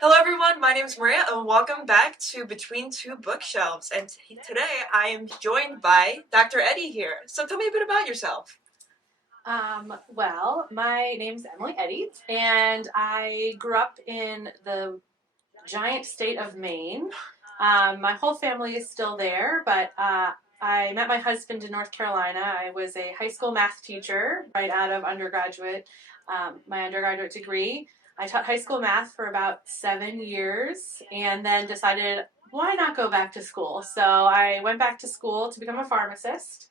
Hello everyone, my name is Maria and welcome back to Between Two Bookshelves. And today I am joined by Dr. Eddy here. So tell me a bit about yourself. My name's Eddy, and I grew up in the giant state of Maine. My whole family is still there, but I met my husband in North Carolina. I was a high school math teacher right out of my undergraduate degree. I taught high school math for about 7 years and then decided, why not go back to school? So I went back to school to become a pharmacist.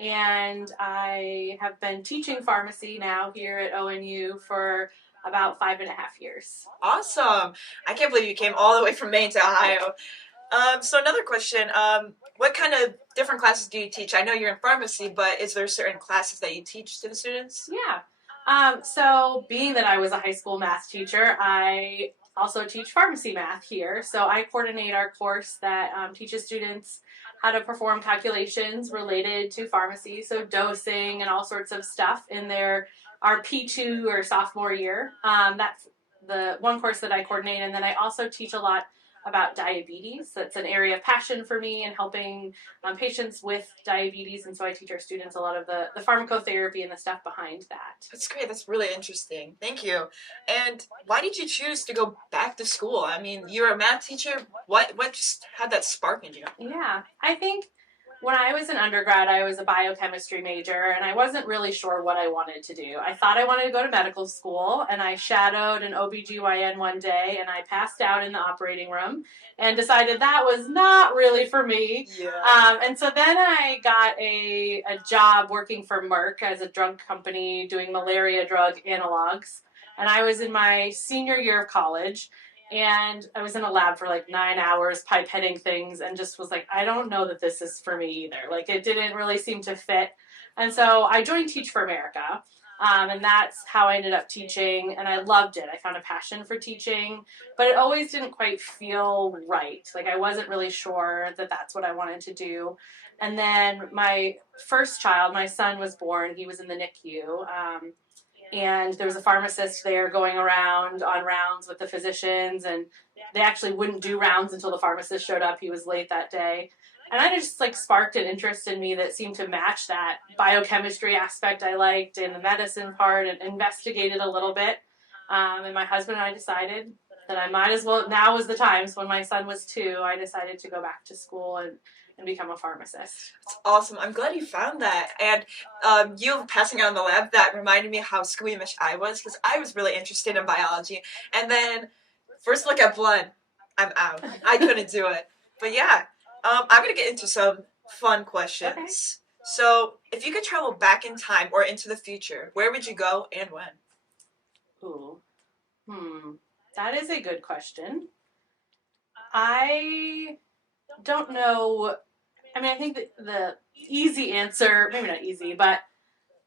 And I have been teaching pharmacy now here at ONU for about 5.5 years. Awesome. I can't believe you came all the way from Maine to Ohio. So another question, what kind of different classes do you teach? I know you're in pharmacy, but is there certain classes that you teach to the students? Yeah. So being that I was a high school math teacher, I also teach pharmacy math here. So I coordinate our course that teaches students how to perform calculations related to pharmacy, so dosing and all sorts of stuff in our P2 or sophomore year. That's the one course that I coordinate, and then I also teach a lot about diabetes. That's an area of passion for me and helping patients with diabetes, and so I teach our students a lot of the pharmacotherapy and the stuff behind that. That's great. That's really interesting. Thank you. And why did you choose to go back to school? I mean, you're a math teacher. What just had that spark in you? Yeah, I think when I was an undergrad, I was a biochemistry major, and I wasn't really sure what I wanted to do. I thought I wanted to go to medical school, and I shadowed an OBGYN one day, and I passed out in the operating room and decided that was not really for me. Yeah. And so then I got a job working for Merck as a drug company doing malaria drug analogs. And I was in my senior year of college, and I was in a lab for like 9 hours pipetting things and just was like, I don't know that this is for me either. Like, it didn't really seem to fit. And so I joined Teach for America. And that's how I ended up teaching, and I loved it. I found a passion for teaching, but it always didn't quite feel right. Like, I wasn't really sure that that's what I wanted to do. And then my first child, my son, was born. He was in the NICU. And there was a pharmacist there going around on rounds with the physicians, and they actually wouldn't do rounds until the pharmacist showed up. He was late that day. And I just like sparked an interest in me that seemed to match that biochemistry aspect I liked and the medicine part, and investigated a little bit. And my husband and I decided that I might as well, now was the time. So when my son was 2, I decided to go back to school and become a pharmacist. That's awesome. I'm glad you found that. And you passing out in the lab, that reminded me how squeamish I was because I was really interested in biology. And then first look at blood, I'm out. I couldn't do it. But yeah, I'm going to get into some fun questions. Okay. So if you could travel back in time or into the future, where would you go and when? Ooh. That is a good question. I don't know. I mean, I think the easy answer, maybe not easy, but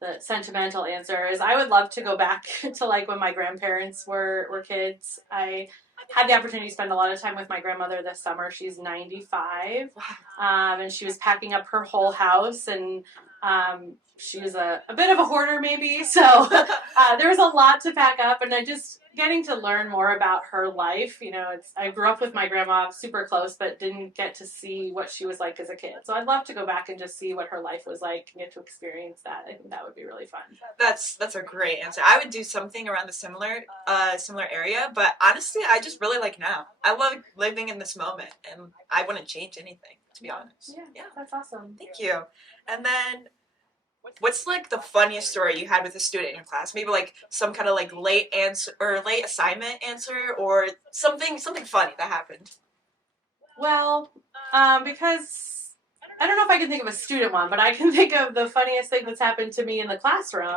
the sentimental answer is I would love to go back to like when my grandparents were kids. I had the opportunity to spend a lot of time with my grandmother this summer. She's 95, and she was packing up her whole house, and she was a bit of a hoarder maybe, so there was a lot to pack up, and I just getting to learn more about her life. I grew up with my grandma super close, but didn't get to see what she was like as a kid. So I'd love to go back and just see what her life was like and get to experience that. I think that would be really fun. That's a great answer. I would do something around the similar area, but honestly, I just really like now. I love living in this moment, and I wouldn't change anything, to be honest. Yeah, that's awesome. Thank you. And then, what's like the funniest story you had with a student in your class? Maybe like some kind of like late answer or late assignment answer, or something funny that happened. Well, because I don't know if I can think of a student one, but I can think of the funniest thing that's happened to me in the classroom.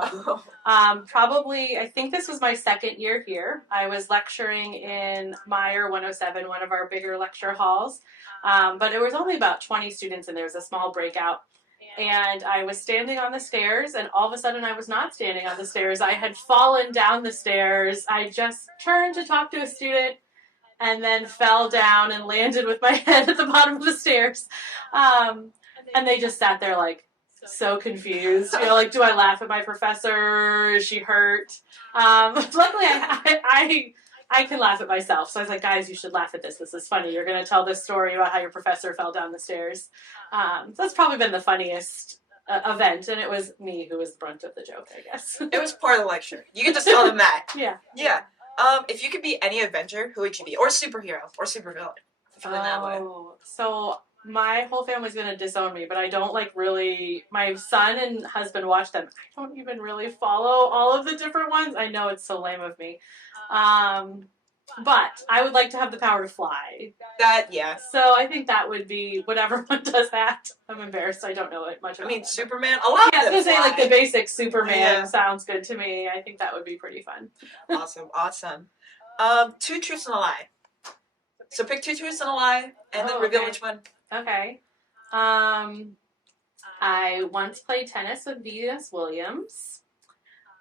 Probably, I think this was my second year here. I was lecturing in Meyer 107, one of our bigger lecture halls, but there was only about 20 students, and there was a small breakout. And I was standing on the stairs, and all of a sudden I was not standing on the stairs. I had fallen down the stairs. I just turned to talk to a student and then fell down and landed with my head at the bottom of the stairs. And they just sat there like so confused. Like, do I laugh at my professor? Is she hurt? Luckily, I I can laugh at myself. So I was like, guys, you should laugh at this. This is funny. You're going to tell this story about how your professor fell down the stairs. So that's probably been the funniest event, and it was me who was the brunt of the joke, I guess. It was part of the lecture. You can just tell them that. Yeah. Yeah. If you could be any Avenger, who would you be? Or superhero, or supervillain. If you went that way. So my whole family's gonna disown me, but I don't like really. My son and husband watch them. I don't even really follow all of the different ones. I know it's so lame of me. But I would like to have the power to fly. That, yeah. So I think that would be whatever one does that. I'm embarrassed. I don't know it much about that. Superman. A lot. Yeah, I was gonna say like the basic Superman Yeah. sounds good to me. I think that would be pretty fun. Awesome. 2 truths and a lie. So pick 2 truths and a lie, and then reveal which one. Okay. I once played tennis with Venus Williams.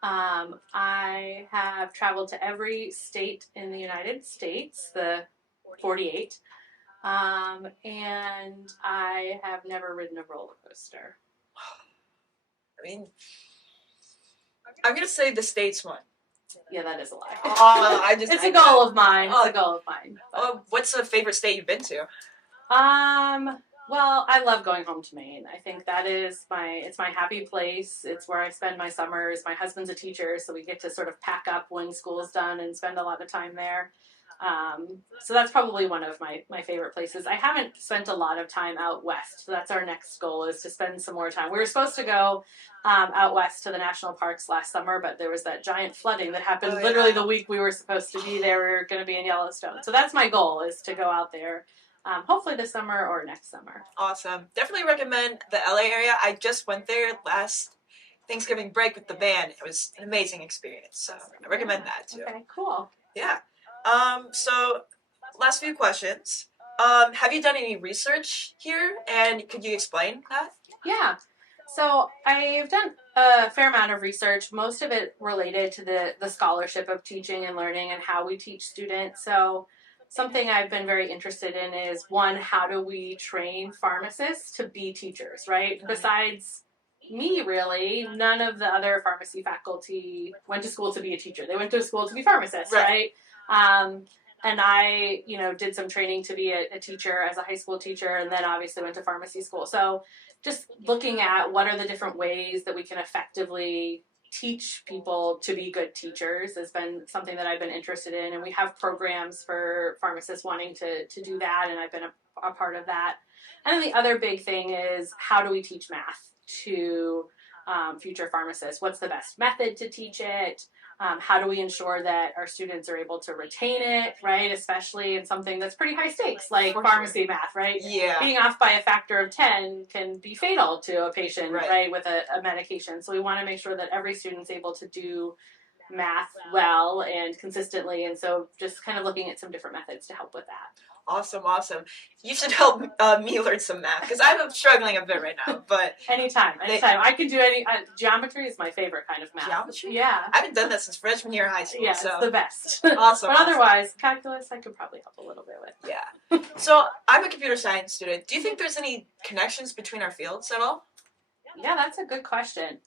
I have traveled to every state in the United States, the 48. And I have never ridden a roller coaster. I'm going to say the States one. Yeah, that is a lie. It's a goal of mine. Oh. It's a goal of mine. What's the favorite state you've been to? Well, I love going home to Maine. I think that is it's my happy place. It's where I spend my summers. My husband's a teacher, so we get to sort of pack up when school's done and spend a lot of time there. So that's probably one of my favorite places. I haven't spent a lot of time out west, so that's our next goal, is to spend some more time. We were supposed to go out west to the national parks last summer, but there was that giant flooding that happened literally the week we were supposed to be there. We were going to be in Yellowstone. So that's my goal, is to go out there. Hopefully this summer or next summer. Awesome. Definitely recommend the LA area. I just went there last Thanksgiving break with the band. It was an amazing experience. So I recommend that too. Okay, cool. Yeah. So last few questions. Have you done any research here? And could you explain that? Yeah. So I've done a fair amount of research, most of it related to the scholarship of teaching and learning and how we teach students. So something I've been very interested in is, one, how do we train pharmacists to be teachers, right? Mm-hmm. Besides me, really, none of the other pharmacy faculty went to school to be a teacher. They went to school to be pharmacists, right? And I, did some training to be a teacher as a high school teacher, and then obviously went to pharmacy school. So just looking at what are the different ways that we can effectively teach people to be good teachers has been something that I've been interested in, and we have programs for pharmacists wanting to do that, and I've been a part of that. And then the other big thing is, how do we teach math to future pharmacists? What's the best method to teach it? How do we ensure that our students are able to retain it, right? Especially in something that's pretty high stakes, like pharmacy math, right? Yeah. Being off by a factor of 10 can be fatal to a patient, right, with a medication. So we want to make sure that every student's able to do math well and consistently. And so just kind of looking at some different methods to help with that. Awesome. You should help me learn some math, because I'm struggling a bit right now. But anytime. I can do any. Geometry is my favorite kind of math. Geometry? Yeah. I haven't done that since freshman year of high school. Yeah, so. it's the best. Awesome. But otherwise, calculus I could probably help a little bit with. Yeah. So I'm a computer science student. Do you think there's any connections between our fields at all? Yeah, that's a good question.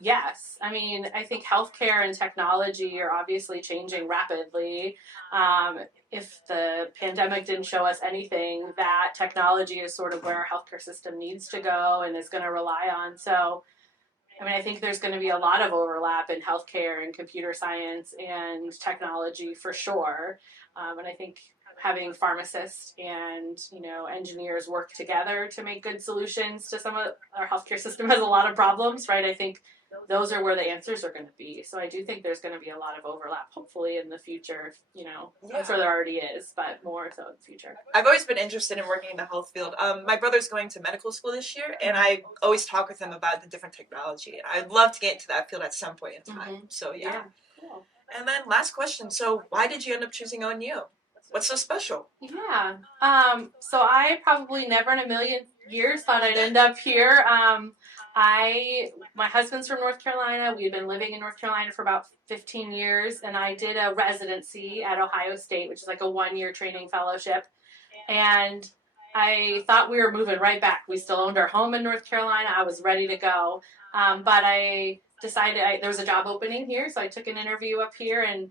Yes. I mean, I think healthcare and technology are obviously changing rapidly. If the pandemic didn't show us anything, that technology is sort of where our healthcare system needs to go and is going to rely on. So, I mean, I think there's going to be a lot of overlap in healthcare and computer science and technology for sure. And I think having pharmacists and, engineers work together to make good solutions to some of our healthcare system has a lot of problems, right? I think those are where the answers are going to be. So I do think there's going to be a lot of overlap, hopefully in the future, I'm sure there already is, but more so in the future. I've always been interested in working in the health field. My brother's going to medical school this year, and I always talk with him about the different technology. I'd love to get into that field at some point in time. Mm-hmm. So, yeah. Cool. And then last question. So why did you end up choosing ONU? What's so special? Yeah. So I probably never in a million years thought I'd end up here. My husband's from North Carolina. We've been living in North Carolina for about 15 years, and I did a residency at Ohio State, which is like a 1-year training fellowship. And I thought we were moving right back. We still owned our home in North Carolina. I was ready to go. But I decided there was a job opening here, so I took an interview up here, and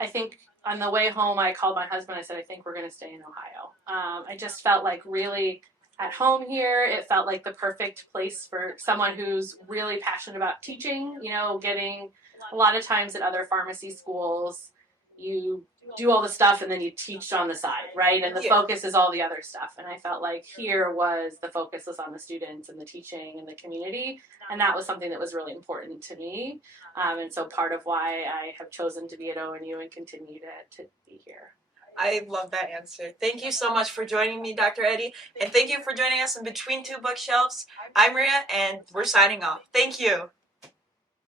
I think on the way home, I called my husband. I said, I think we're going to stay in Ohio. I just felt like really at home here. It felt like the perfect place for someone who's really passionate about teaching. You know, getting a lot of times at other pharmacy schools, you do all the stuff and then you teach on the side, right? And the focus is all the other stuff. And I felt like here was the focus was on the students and the teaching and the community. And that was something that was really important to me. And so part of why I have chosen to be at ONU and continue to be here. I love that answer. Thank you so much for joining me, Dr. Eddy. And thank you for joining us in Between Two Bookshelves. I'm Maria, and we're signing off. Thank you.